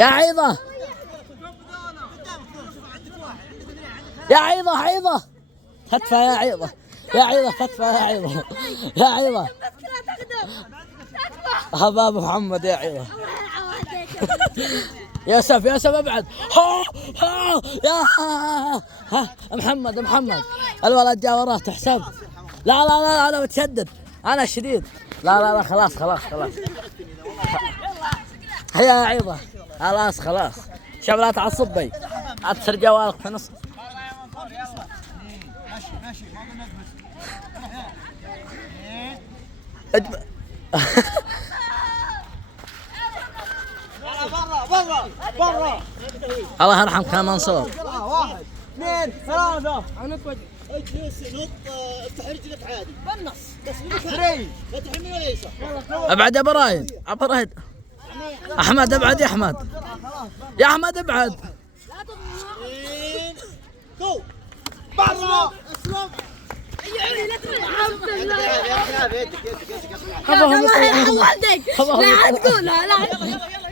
يا عيضة يا عيضة عيضة كتفة يا عيضة يا عيضة كتفة يا عيضة يا عيضة هذا ابو محمد يا عيضة يا سف يا سف ابعد ها يا ها محمد الولد جا وراه تحسب لا انا متشدد انا شديد لا خلاص هيا يا عيضة خلاص شوف لا تعصب بي اتصل جوالك في نص ماشي برا الله يرحمك يا منصور. 1 2 3 اجلس نط افتح رجلك عادي بالنص بس لا تحمل ولا يسار. ابعد يا برايد احمد ابعد يا احمد ابعد جو برا اسلم لا تقولها لا